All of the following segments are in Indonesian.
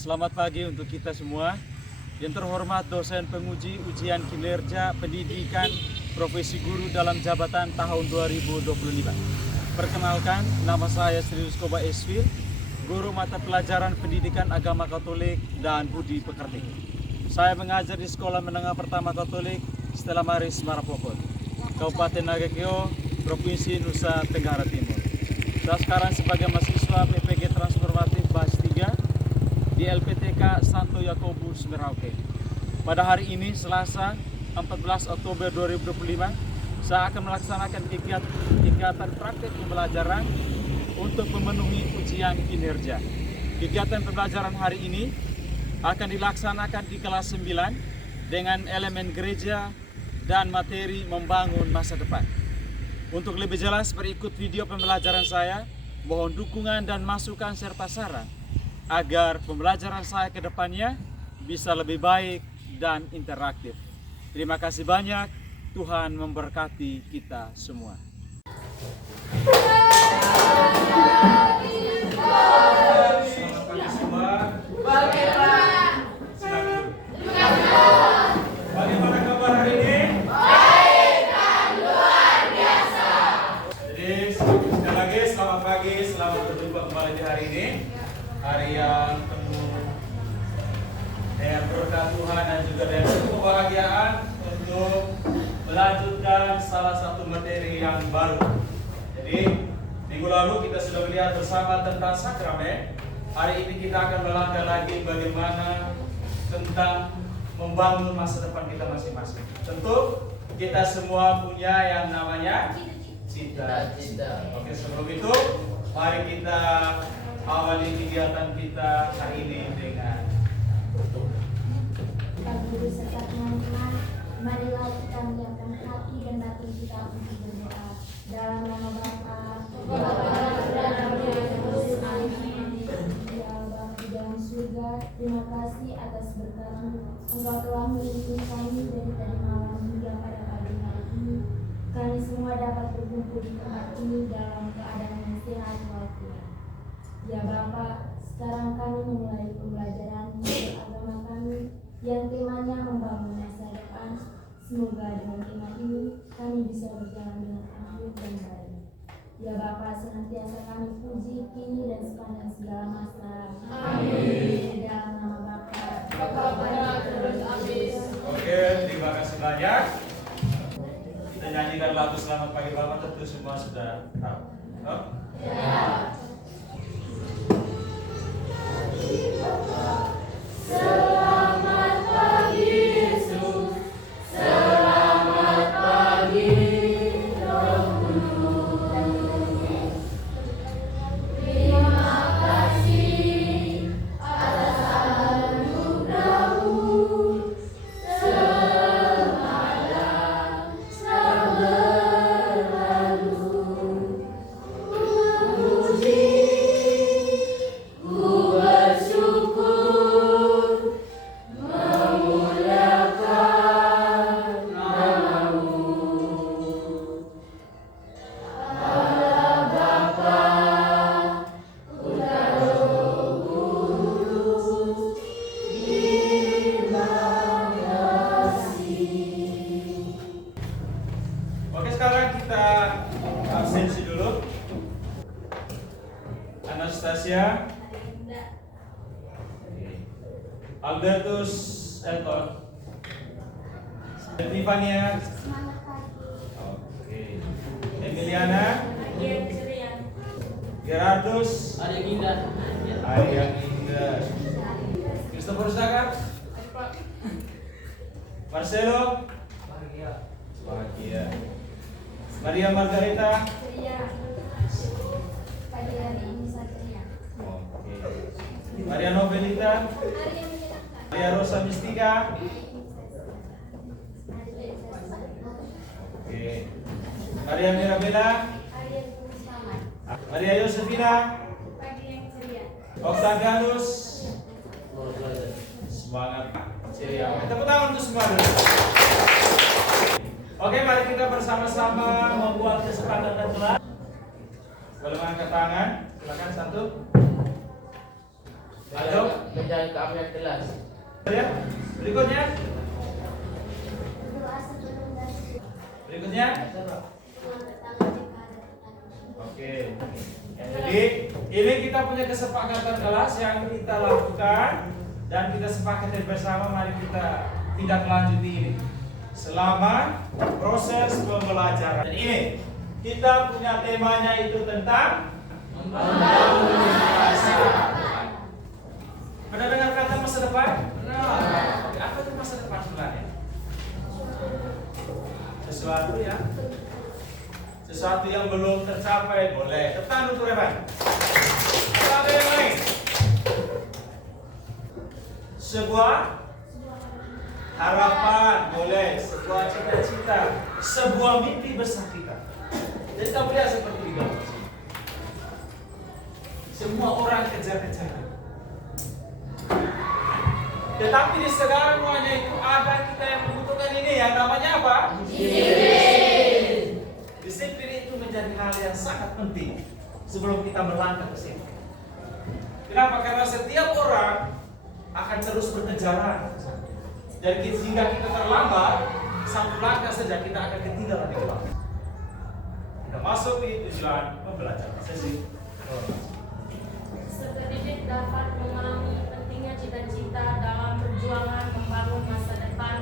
Selamat pagi untuk kita semua. Yang terhormat dosen penguji ujian kinerja pendidikan profesi guru dalam jabatan tahun 2025. Perkenalkan, nama saya Sri Ruskoba Esfil, guru mata pelajaran pendidikan agama Katolik dan budi pekerti. Saya mengajar di Sekolah Menengah Pertama Katolik Stella Maris Marapokot, Kabupaten Nagekeo, Provinsi Nusa Tenggara Timur. Saya sekarang sebagai mahasiswa PPG Transformatif Bas 3 di LPTK Santo Yakobus Merauke. Pada hari ini Selasa 14 Oktober 2025, saya akan melaksanakan kegiatan praktik pembelajaran untuk memenuhi ujian kinerja. Kegiatan pembelajaran hari ini akan dilaksanakan di kelas 9 dengan elemen gereja dan materi membangun masa depan. Untuk lebih jelas berikut video pembelajaran saya, mohon dukungan dan masukan serta saran agar pembelajaran saya ke depannya bisa lebih baik dan interaktif. Terima kasih banyak, Tuhan memberkati kita semua. Selamat pagi semua. Bagaimana kabar hari ini? Baik dan luar biasa. Jadi sekali lagi selamat pagi, selamat berjumpa kembali di hari ini. Hari yang penuh dengan berkat Tuhan dan juga dengan kebahagiaan untuk melanjutkan salah satu materi yang baru. Jadi minggu lalu kita sudah melihat bersama tentang sakramen. Hari ini kita akan melangkah lagi bagaimana tentang membangun masa depan kita masing-masing. Tentu kita semua punya yang namanya cita-cita. Oke, sebelum itu mari kita awali kegiatan kita hari ini dengan Kita guru serta teman-teman, marilah kita menyiapkan hati dan batin kita untuk berdoa. Dalam nama Bapa, dan Roh Kudus, amin. Ya Bapa di dalam surga, terima kasih atas berkat-Mu. Engkau telah melindungi kami dari tadi malam hingga pada pagi hari ini. Kami semua dapat berkumpul di tempat ini dalam keadaan yang sehat walafiat. Ya Bapa, sekarang kami memulai pembelajaran agama kami yang temanya membangun masa depan. Semoga dengan tema ini kami bisa berjalan dengan aman dan baik. Ya Bapa, senantiasa kami puji kini dan sepanjang segala masa. Amin. Dalam nama Bapa, Bapa, terus habis. Oke, terima kasih banyak. Kita nyanyikan lagu Selamat Pagi Bapak, tentu semua sudah tahu. Oh? Ya. Selamat pagi Yesus, selamat pagi Roh Kudus. Terima kasih atas anugerah-Mu semalam berlalu. Puji, ku bersyukur memuliakan nama-Mu. Allah Bapa, Putra Roh Kudus, terima kasih. Oke, sekarang kita absensi dulu. Anastasia, Albertus Elton, Tivania, Semangat pagi. oke, Emiliana, Gerardus, Arya Ginda, Christopher Saka, Marcelo, Bahagia, Maria Margarita, Ceria. Pagi hari ini saya ceria. oke, Maria Novelita, Hari yang menyenangkan. Maria Rosa Mistika, oke, Maria Mirabella, Hari yang penuh semangat. Maria Yosefina, Pagi yang ceria. Octavianus, semangat ceria. Tepuk tangan untuk semua dulu. Oke, mari kita bersama-sama membuat kesepakatan kelas. Boleh angkat tangan, silakan satu. Ayo. menjaga keamanan kelas. Ya. Berikutnya. Berdoa sebelum dan sesudah. Berikutnya. Mengangkat tangan jika ada pertanyaan. Oke. Jadi ini kita punya kesepakatan kelas yang kita lakukan dan kita sepakati bersama. Mari kita tindak lanjuti ini selama proses pembelajaran. Dan ini kita punya temanya itu tentang membangun masa depan. Pernah dengar kata masa depan? Apa itu masa depan sebenarnya? Sesuatu yang belum tercapai boleh. Tepuk tangan untuk Revan. Ada yang lain? Sebuah harapan boleh. Sebuah cita-cita. Sebuah mimpi besar kita. Jadi kita melihat seperti di gambar. Semua orang kejar-kejar. Tetapi di segalanya itu ada kita yang membutuhkan ini yang namanya apa? Disiplin itu menjadi hal yang sangat penting sebelum kita melangkah ke sini. Kenapa? Karena setiap orang akan terus berkejaran. Dan sehingga kita terlambat, satu langkah saja kita akan ketinggalan di belakang. Kita masuk di tujuan pembelajaran sesi. Sependidik dapat memahami pentingnya cita-cita dalam perjuangan membangun masa depan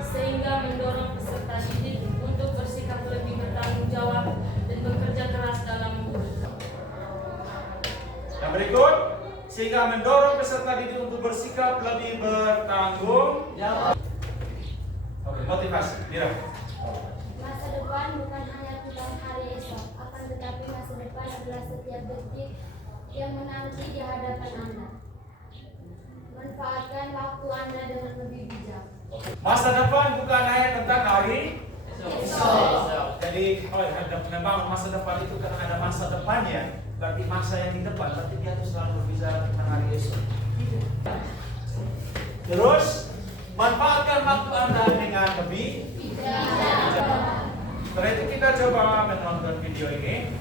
sehingga mendorong peserta didik untuk bersikap lebih bertanggung jawab dan bekerja keras dalam hidup. Yang berikut, sehingga mendorong peserta didik untuk bersikap lebih bertanggung jawab. Oke, motivasi. Mira. Masa depan bukan hanya tentang hari esok, akan tetapi masa depan adalah setiap detik yang menanti di hadapan Anda. Manfaatkan waktu Anda dengan lebih bijak. Masa depan bukan hanya tentang hari esok. Jadi, kalau Anda membangun masa depan itu karena ada masa depannya, berarti masa yang di depan, berarti dia tuh selalu berbicara tentang hari esok. Terus, manfaatkan waktu Anda dengan lebih bijak. Setelah itu kita coba menonton video ini.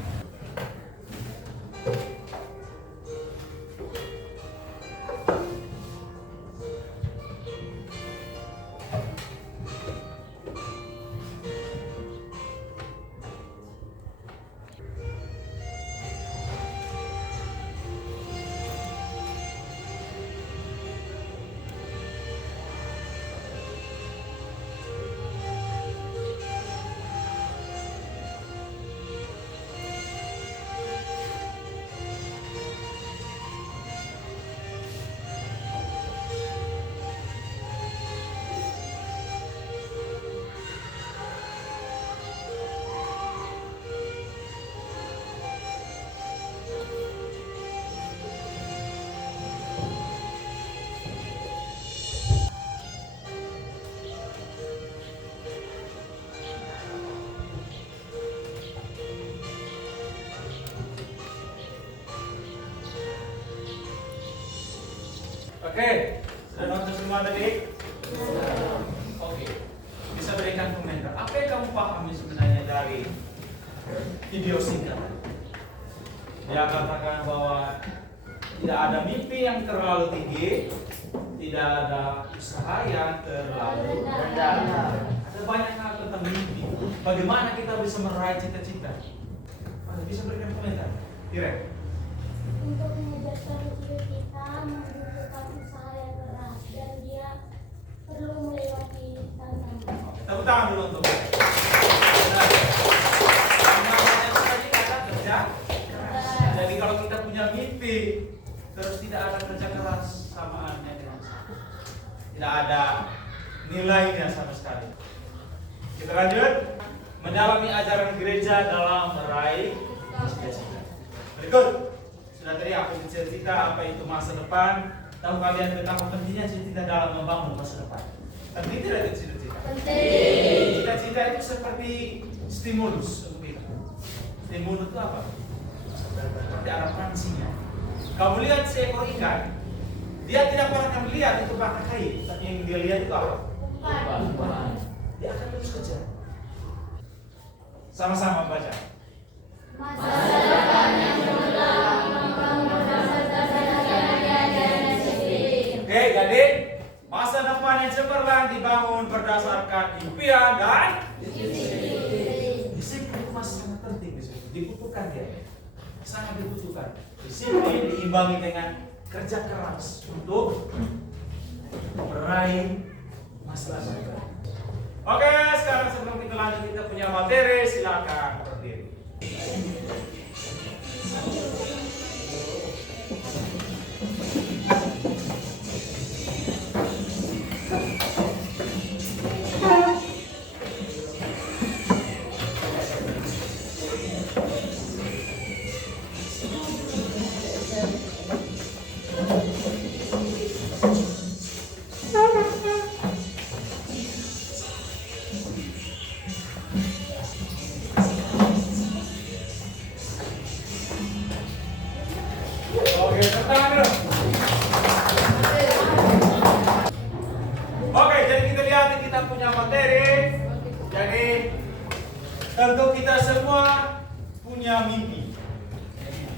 Oke, sudah nonton semua tadi? Oke, bisa berikan komentar. Apa yang kamu pahami sebenarnya dari video singkat? Dia katakan bahwa tidak ada mimpi yang terlalu tinggi, tidak ada usaha yang terlalu rendah. Ada banyak hal tentang mimpi. Bagaimana kita bisa meraih cita-cita? Bisa berikan komentar? Direk. Untuk mengejar cita-cita kita membutuhkan usaha yang keras dan dia perlu melewati tantangan. Tepuk tangan dulu untuk namanya tadi kata kerja. Jadi kalau kita punya mimpi terus tidak ada kerja keras, samaannya dengan tidak ada nilainya sama sekali. Kita lanjut mendalami ajaran gereja dalam meraih cita-cita. Berikut. Sudah tadi aku bercerita apa itu masa depan. Tahu kalian betapa pentingnya cita-cita dalam membangun masa depan. Penting tidak itu cita-cita? Penting. Cita-cita itu seperti stimulus untuk kita. Stimulus itu apa? Seperti arah pancingnya. Kamu lihat seekor ikan, dia tidak pernah akan melihat itu pakai kain. Tapi yang dia lihat itu apa? Umpan. Dia akan terus kejar. Sama-sama baca. Masa depan yang cemerlang membangun masa depan yang ada di rumah yang cemerlang dibangun berdasarkan impian dan disiplin itu masih sangat penting di situ. Dibutuhkan dia, sangat dibutuhkan. Disiplin diimbangi dengan kerja keras untuk meraih masalah mereka. Oke, sekarang sebelum kita lanjut kita punya materi, silakan berdiri. Oke, tangan dulu. Oke, jadi kita lihat kita punya materi. Jadi tentu kita semua punya mimpi.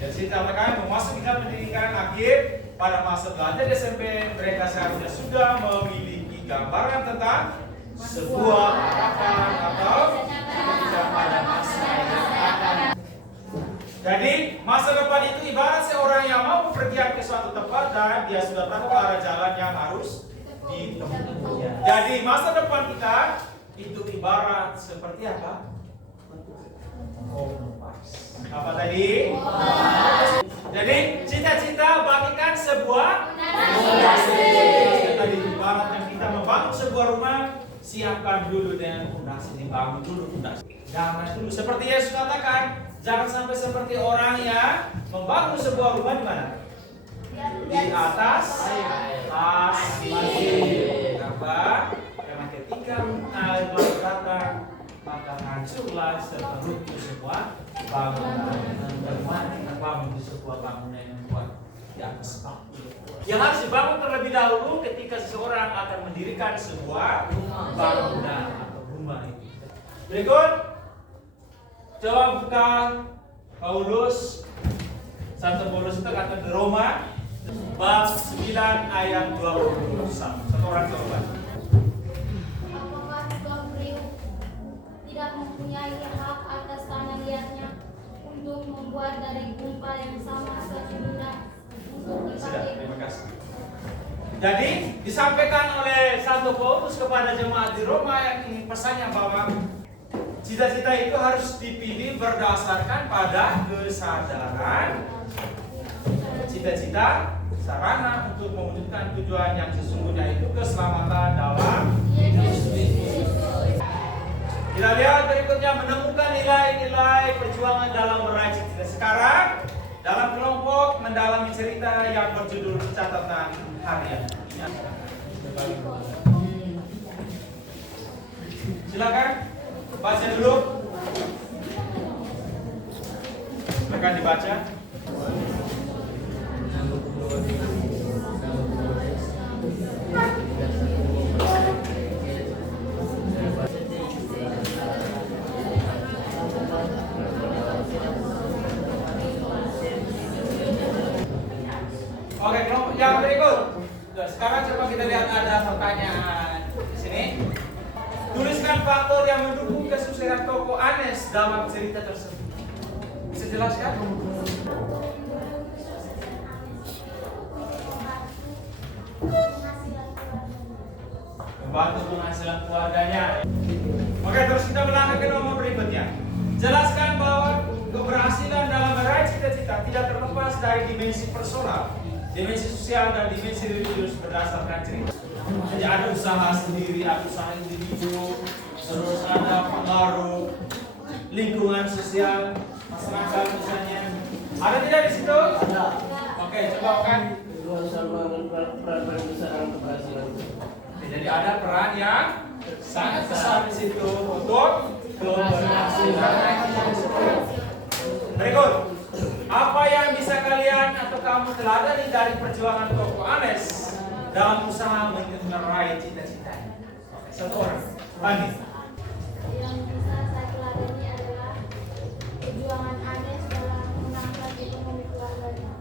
Jadi saya katakan memasuki pendidikan akhir pada masa belajar SMP mereka seharusnya sudah memiliki gambaran tentang sebuah harapan atau kebijakan pada masa yang akan. Jadi masa depan itu ibarat seorang yang mau bepergian ke suatu tempat dan dia sudah tahu arah jalan yang harus ditempuh. Jadi masa depan kita itu ibarat seperti apa? Kompas. Apa tadi? Jadi cita-cita bagikan sebuah fondasi. Tadi ibarat yang kita membangun sebuah rumah, siapkan dulu dengan fondasi, dibangun dulu fondasi. Jangan dulu seperti Yesus katakan, jangan sampai seperti orang yang membangun sebuah rumah di mana? Di atas pasir. Kenapa? Karena ketika air laut datang, maka hancurlah serta runtuh sebuah bangunan. Bagaimana kita bangun di sebuah bangunan yang kuat di atas batu? Yang harus dibangun terlebih dahulu ketika seseorang akan mendirikan sebuah bangunan atau rumah itu. Berikut, coba buka Paulus, Santo Paulus itu kata di Roma bab 9 ayat 21. Satu orang coba. Apakah Tuhan Priuk tidak mempunyai hak atas tanah liatnya untuk membuat dari gumpal yang sama suatu benda untuk Sudah, dipakai? terima kasih. Jadi disampaikan oleh Santo Paulus kepada jemaat di Roma yang ini pesannya bahwa cita-cita itu harus dipilih berdasarkan pada kesadaran, cita-cita, sarana untuk mewujudkan tujuan yang sesungguhnya itu keselamatan dalam hidup. Kita lihat berikutnya menemukan nilai-nilai perjuangan dalam meraih cita-cita. Sekarang dalam kelompok mendalami cerita yang berjudul catatan harian. Silakan baca dulu. Silakan dibaca. Oke, kelompok yang berikut. Sekarang coba kita lihat ada pertanyaan di sini. Tuliskan faktor yang mendukung kesuksesan tokoh Anes dalam cerita tersebut. Bisa jelaskan? Membantu penghasilan keluarganya. Oke, terus kita melangkah ke nomor berikutnya. Jelaskan bahwa keberhasilan dalam meraih cita-cita tidak terlepas dari dimensi personal, dimensi sosial, dan dimensi religius berdasarkan cerita. Jadi ada usaha sendiri, ada usaha individu, terus ada pengaruh lingkungan sosial, masyarakat misalnya. Ada tidak di situ? Ada. Oke, coba kan. Jadi ada peran yang sangat besar di situ untuk keberhasilan. Berikut, apa yang bisa kalian atau kamu teladani dari perjuangan tokoh Anes dalam usaha meraih cita-citanya? Satu orang, Andi. Yang bisa saya teladani adalah perjuangan Anes dalam mengangkat ekonomi keluarganya,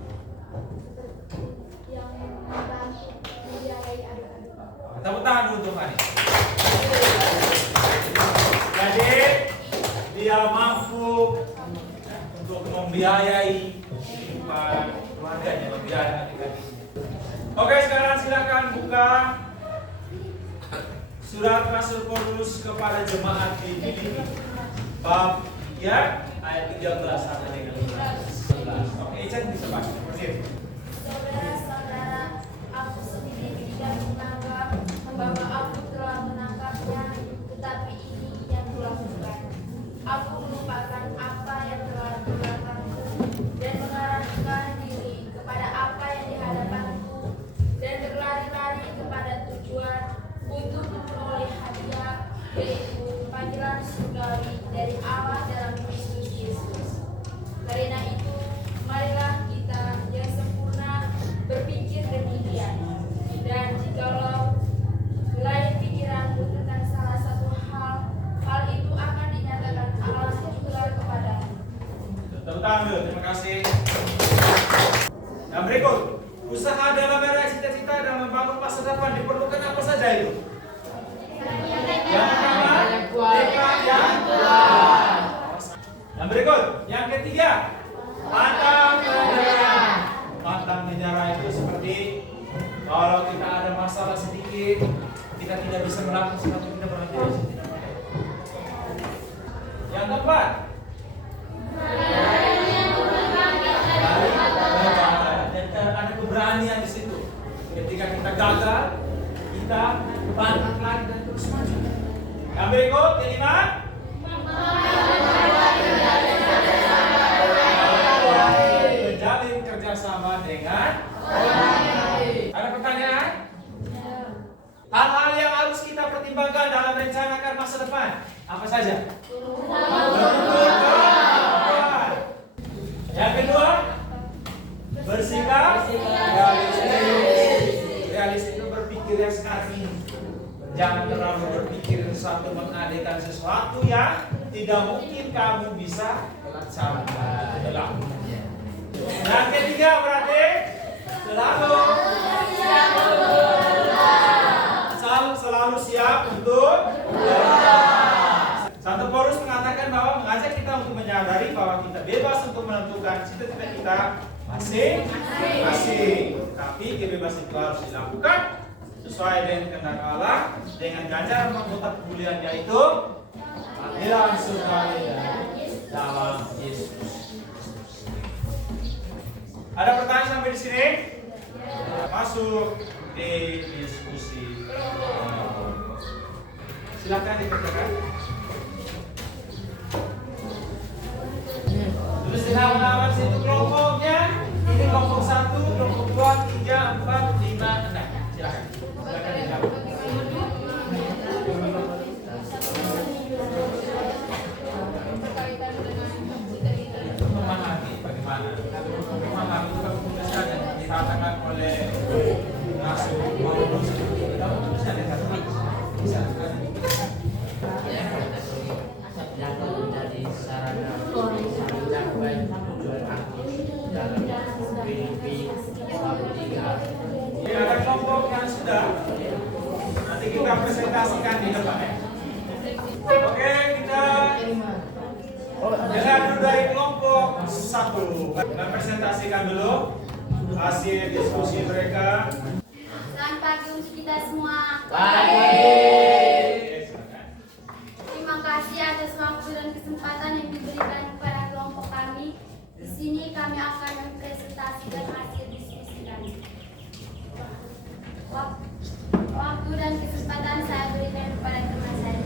seperti yang membantu membiayai adik-adik. Tepuk tangan untuk Fani. Jadi dia mampu untuk membiayai kehidupan keluarganya, membiayai adik-adik. Oke, sekarang silakan buka surat Rasul Paulus kepada jemaat di Filipi bab 3 ayat 13 sampai dengan 15. Oke, Ican bisa baca. Proceed. Saudara-saudara, aku sendiri tidak menganggap bahwa aku telah menangkapnya, tetapi ini yang kulakukan. Aku melupakan apa yang telah di belakangku dan mengarahkan diri kepada apa yang di hadapanku dan berlari-lari kepada tujuan untuk memperoleh hadiah, yaitu panggilan surgawi dari Allah dalam Kristus Yesus. Karena itu, marilah kita yang sempurna berpikir demikian. Dan jikalau lain pikiranmu tentang salah satu hal itu akan dinyatakan Allah juga kepadamu. Tepuk tangan dulu, terima kasih. Yang berikut, usaha dalam meraih cita-cita dan membangun masa depan diperlukan apa saja itu? Yang pertama, tekad yang kuat. Yang berikut, yang ketiga, pantang menyerah. Pantang menyerah itu seperti kalau kita ada masalah sedikit, kita tidak bisa melakukan sesuatu, kita berhenti di situ. Yang keempat, dan ada keberanian di situ. Ketika kita gagal, kita bangkit lagi dan terus maju. Yang berikut, kelima, menjalin kerjasama dengan orang lain. Ada pertanyaan? Hal-hal yang harus kita pertimbangkan dalam merencanakan masa depan apa saja? Yang kedua, bersikap realistis. Realistis itu berpikir yang sekarang ini. Jangan terlalu berpikir sesuatu mengadakan sesuatu yang tidak mungkin kamu bisa laksanakan. Yang ketiga berarti selalu siap untuk Santo Paulus mengatakan bahwa mengajak kita untuk menyadari bahwa kita bebas untuk menentukan cita-cita kita masing-masing. Tapi kebebasan itu harus dilakukan sesuai dengan kehendak Allah dengan ganjaran anggota kemuliaan yaitu panggilan surgawi dalam Yesus. Ada pertanyaan sampai di sini? Masuk di diskusi. Silakan dikerjakan. Terus halaman situ kelompoknya. Ini kelompok 1, kelompok 2, 3, 4, 5, 6. Silakan. Silakan dijawab. Memahami bagaimana? Memahami itu kan mudah sekali dikatakan oleh Rasul Paulus. Kamu bisa dikatakan bisa sekali. Yang menjadi sarana mencapai tujuan akhir dalam Filipi bab 3. Ya, ada kelompok yang sudah. Nanti kita presentasikan di depan ya. Oke, kita dengar dulu dari kelompok 1. Kita presentasikan dulu hasil diskusi mereka. Selamat pagi untuk kita semua. Terima kasih atas waktu dan kesempatan yang diberikan kepada kelompok kami. Di sini kami akan mempresentasikan hasil diskusi kami. Waktu dan kesempatan saya berikan kepada teman saya.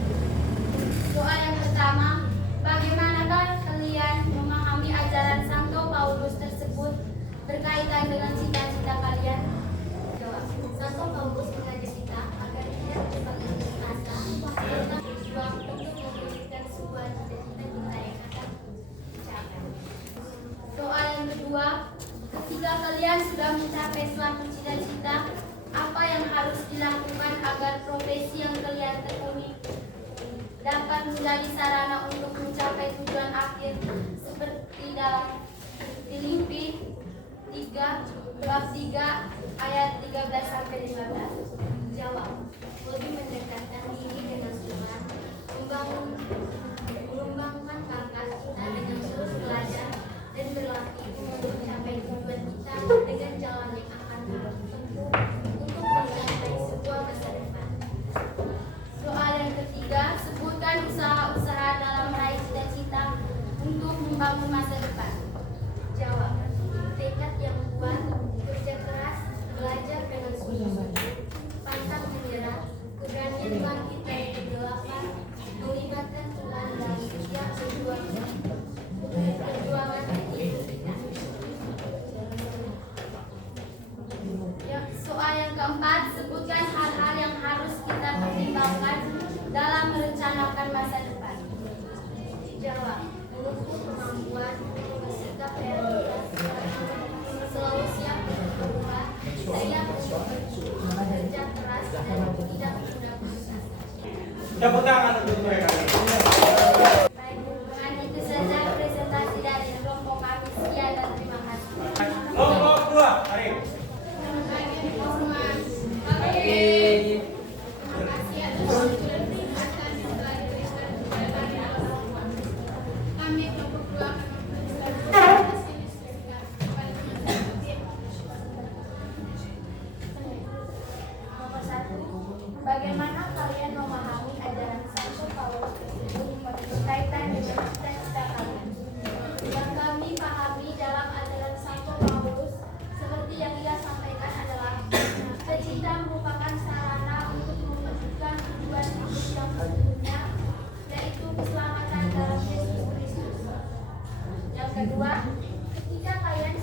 Soal yang pertama, bagaimanakah kalian memahami ajaran Santo Paulus tersebut berkaitan dengan cita-cita kalian? Jawab. Santo Paulus mengajak kita agar tidak terpaku asa, serta berjuang untuk mewujudkan sebuah cita-cita kita yang akan dicapai. Soal yang kedua, ketika kalian sudah mencapai suatu cita-cita, apa yang harus dilakukan agar profesi yang kalian tekuni dapat menjadi sarana untuk mencapai tujuan akhir seperti dalam Filipi 3 bab 3 ayat 13 sampai 15. Jawab. Tepuk tangan untuk mereka. Baik, dengan itu saja presentasi dari kelompok kami. Sekian dan terima kasih. Kelompok 2, mari. Kami kelompok 2 akan mempresentasikan kepada teman-teman. Nomor 1, bagaimana kalian memahami ajaran Santo Paulus tersebut berkaitan dengan cita-cita kalian? Yang kami pahami dalam ajaran Santo Paulus seperti yang ia sampaikan adalah cita-cita merupakan sarana untuk mewujudkan tujuan hidup yang sesungguhnya, yaitu keselamatan dalam Yesus Kristus. Yang kedua, ketika kalian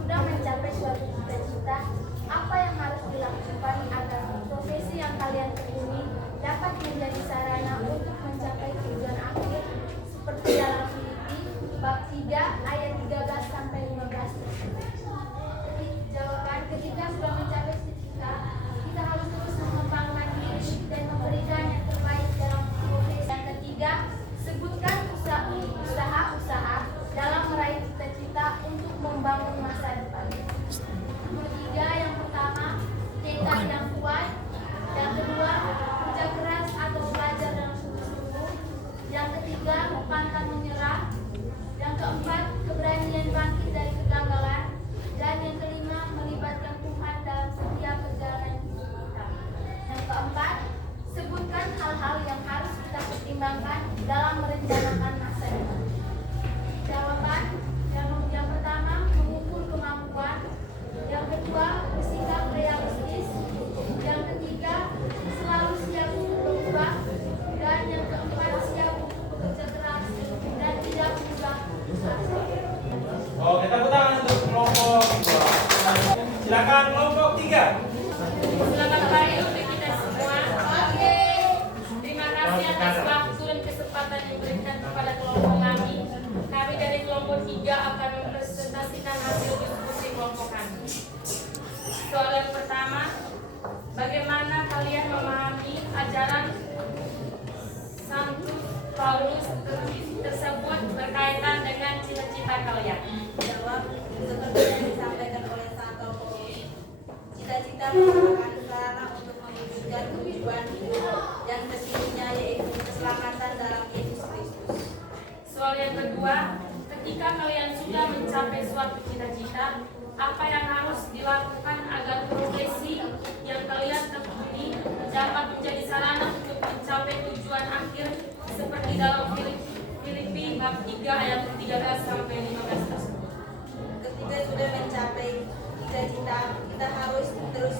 sudah mencapai suatu cita-cita, apa yang harus dilakukan agar profesi yang kalian tekuni dapat menjadi sarana untuk mencapai tujuan akhir seperti dalam Filipi bab 3 ayat 13 sampai 15 tersebut. Jawaban, ketika sudah mencapai cita-cita, kita harus terus mengembangkan diri dan memberikan yang terbaik dalam profesi. Yang ketiga, sebutkan usaha-usaha dalam meraih cita-cita untuk membangun masa depan. Nomor 3, yang pertama, tekad yang kuat. Yang kedua, kerja keras atau belajar dengan sungguh-sungguh. Yang ketiga, pantang menyerah. Yang keempat, keberanian bangkit dari kegagalan. Dan yang kelima, melibatkan Tuhan dalam setiap perjalanan hidup kita. Yang keempat, sebutkan hal-hal yang harus kita pertimbangkan dalam merencanakan masa depan. Jawaban, yang pertama, mengukur kemampuan. Yang kedua, bersikap realistis. Yang ketiga, selalu siap untuk berubah. Dan yang keempat, siap untuk bekerja keras dan tidak mudah putus asa. Oke, tepuk tangan untuk kelompok 2. Silakan kelompok 3. Selamat pagi untuk kita semua. Terima kasih atas waktu dan kesempatan yang diberikan kepada kelompok kami. Kami dari kelompok 3 akan mempresentasikan hasil diskusi kelompok kami. Soalan pertama, bagaimana kalian memahami ajaran Santo Paulus tersebut berkaitan dengan cita-cita kalian? Jawab, seperti yang disampaikan oleh Santo Paulus, cita-cita merupakan sarana untuk mewujudkan tujuan hidup yang sesungguhnya, yaitu keselamatan dalam Yesus Kristus. Soal yang kedua, ketika kalian sudah mencapai suatu cita-cita, apa yang harus dilakukan agar profesi yang kalian tekuni dapat menjadi sarana untuk mencapai tujuan akhir seperti dalam Filipi bab 3 ayat 13 sampai 15 tersebut? Ketika sudah mencapai cita-cita, kita harus terus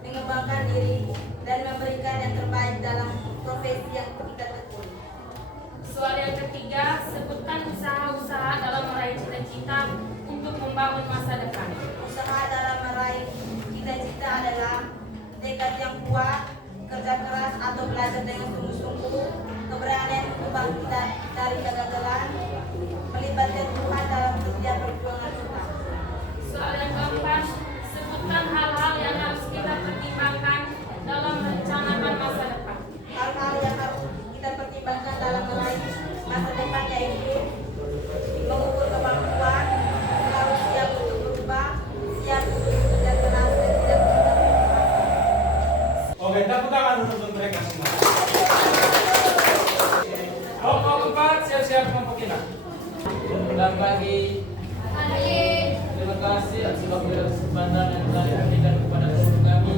mengembangkan diri dan memberikan yang terbaik dalam profesi yang kita tekuni. Soal yang ketiga, sebutkan usaha-usaha dalam meraih cita-cita untuk membangun masa depan. Usaha dalam meraih cita-cita adalah tekad yang kuat, kerja keras atau belajar dengan sungguh-sungguh, keberanian untuk bangkit dari kegagalan, melibatkan Tuhan dalam setiap perjuangan kita. Soal yang keempat, sebutkan hal-hal yang harus kita pertimbangkan dalam merencanakan masa depan. Hal-hal yang harus kita pertimbangkan dalam meraih masa depan, yaitu mengukur kemampuan, selalu siap untuk berubah, siap untuk bekerja keras dan tidak mudah putus asa. Oke, tepuk tangan untuk mereka semua. Kelompok 4, siap-siap kelompok kita. Selamat pagi. Terima kasih atas waktu dan kesempatan yang telah diberikan kepada kelompok kami.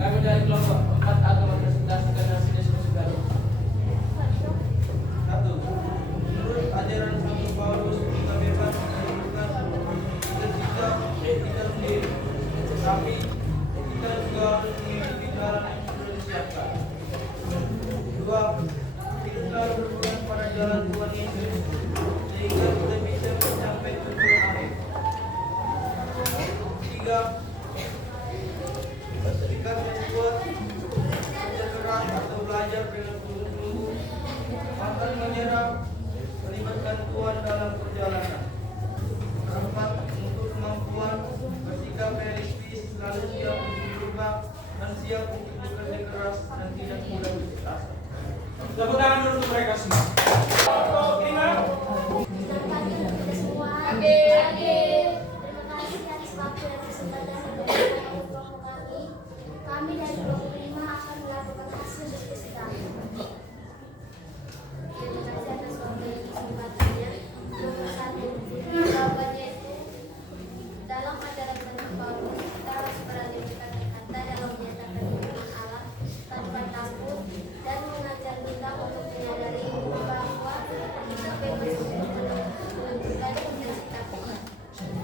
Kami dari kelompok 4 akan mempresentasikan hasil diskusi kami. 1. Menurut ajaran Santo Paulus, kita bebas menentukan cita-cita kita sendiri, tapi kita juga harus mengikuti jalan yang sudah disiapkan. 2. Hiduplah berpegang pada jalan Tuhan Yesus, sehingga kita bisa mencapai tujuan akhir. 3. siap untuk bekerja keras dan tidak mudah putus asa. Tepuk tangan dulu untuk mereka semua. Kelompok 5. Selamat pagi untuk kita semua. Terima kasih atas waktu dan kesempatan yang diberikan oleh kelompok kami. Kami dari kelompok 5 akan melakukan hasil diskusi kami. Terima kasih atas waktu dan kesempatannya. Nomor 1, jawabannya itu dalam ajaran Tuhan Paulus kita harus berani berkata dalam menyatakan firman Allah tanpa takut dan mengajar kita untuk menyadari bahwa kita bebas untuk menentukan cita-cita Tuhan.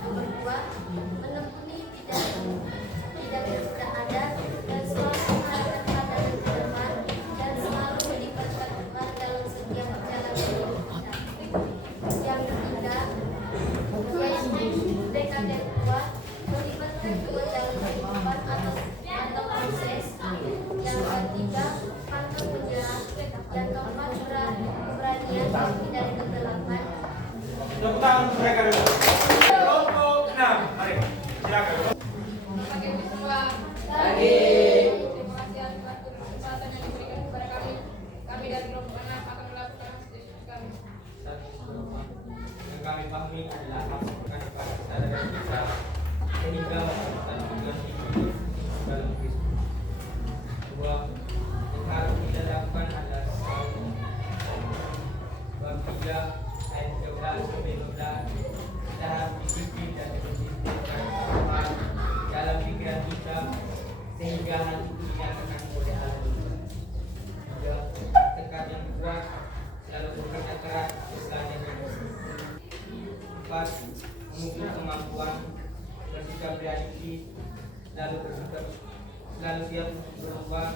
Nomor 2, menekuni tidak bersudah ada dan selalu mengarahkan pandangan ke depan dan selalu melibatkan Tuhan dalam setiap perjalanan hidup kita. Yang ketiga, yaitu tekad yang kuat melibatkan Tuhan dalam kehidupan atau proses. Yang ketiga, pantang menyerah. Yang keempat, keberanian dari kegelapan. Tepuk tangan untuk mereka dulu. Kelompok 6. Mari, silakan. Pagi semua. Pagi. Terima kasih atas waktu dan kesempatan yang diberikan kepada kami. Kami dari kelompok 6 akan melakukan diskusi kami. Yang kami pahami adalah masukan kepada kesadaran kita sehingga menciptakan tujuan hidup dalam Kristus. Dua, yang harus kita lakukan adalah selalu bab 3 ayat 13 sampai 15 kita harus disiplin dan didisiplinkan dalam pikiran kita sehingga hati dinyatakan oleh Allah. Tiga, tekad yang kuat selalu bekerja keras istilahnya. 4. Mengukur kemampuan bersikap reality lalu bersikap selalu siap untuk berubah,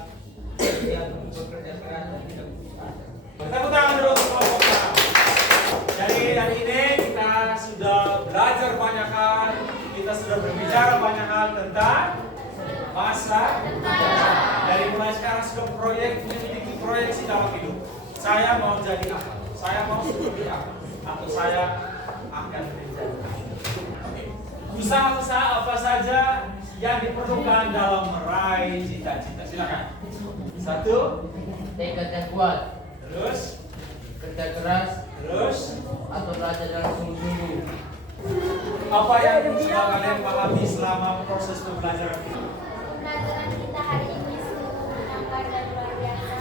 siap untuk bekerja keras dan tidak putus asa. Tepuk tangan dulu untuk kelompok 6. Jadi hari ini kita sudah belajar banyak hal, kita sudah berbicara banyak hal tentang masa depan. Dari mulai sekarang sudah memiliki proyeksi dalam hidup. Saya mau jadi apa? Saya mau seperti apa? Atau saya akan menjadi apa? Usaha-usaha apa saja yang diperlukan dalam meraih cita-cita? Silakan. 1, Tekad yang kuat, terus, kerja keras, terus. atau belajar dengan sungguh-sungguh. Apa yang sudah kalian pahami selama proses pembelajaran ini? Pembelajaran kita hari ini sungguh menyenangkan dan luar biasa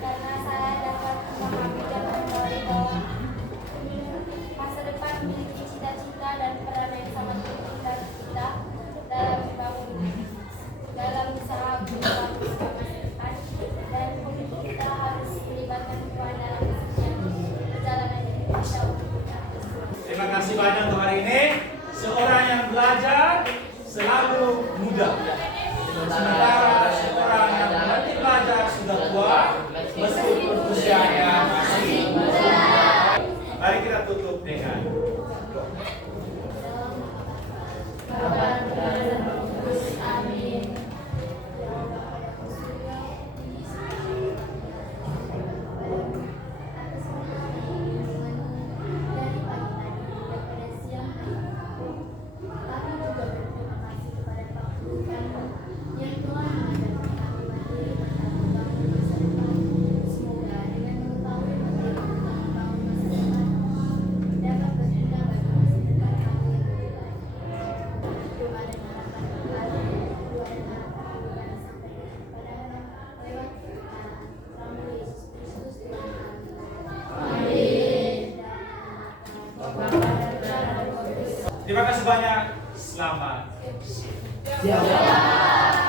karena saya dapat memahami dan mengetahui bahwa masa depan memiliki cita-cita dan peran yang sangat penting bagi kita dalam usaha untuk membangun masa depan dan kita harus melibatkan Tuhan dalam setiap perjalanan hidup kita. Terima kasih banyak untuk hari ini. Seorang yang belajar selalu muda. Sementara seorang yang nanti belajar sudah tua meskipun usianya masih muda. Mari kita tutup dengan doa. Amin. Terima kasih banyak. Selamat. Siap.